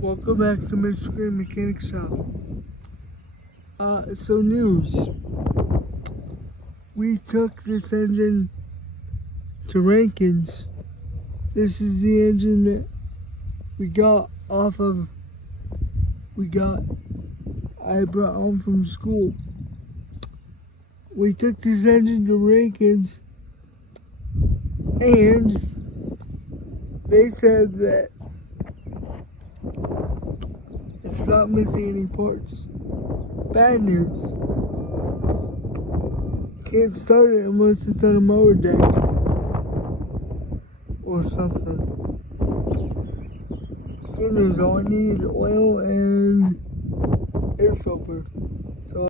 Welcome back to Michigan Mechanic Shop. So news. We took this engine to Rankins. This is the engine that I brought home from school. We took this engine to Rankins and they said that it's not missing any parts. Bad news. Can't start it unless it's on a mower deck or something. Good news, all I need is oil and air filter.